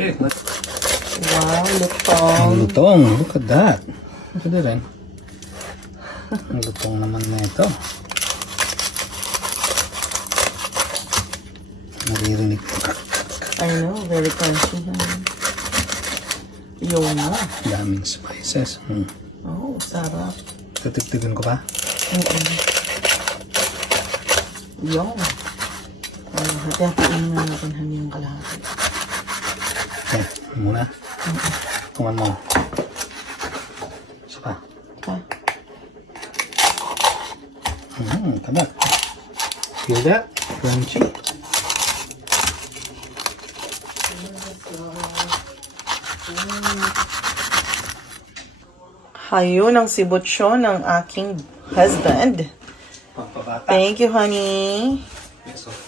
Okay. Wow, lutong. Lutong. Look at that. Pwede rin. Ang lutong naman na ito. Naririnig ko. I know, very crunchy. Yung na. Daming spices. Oh, sarap. Titigtigan ko pa? Yung. Hati-hatiin na natin yung kalahati. Okay, muna. Tungan mo. Isa pa. Ha? Tama. Feel that? Crunchy. Hayun ang sibutsyo ng aking husband. Pampabata. Thank you, honey. Yes, of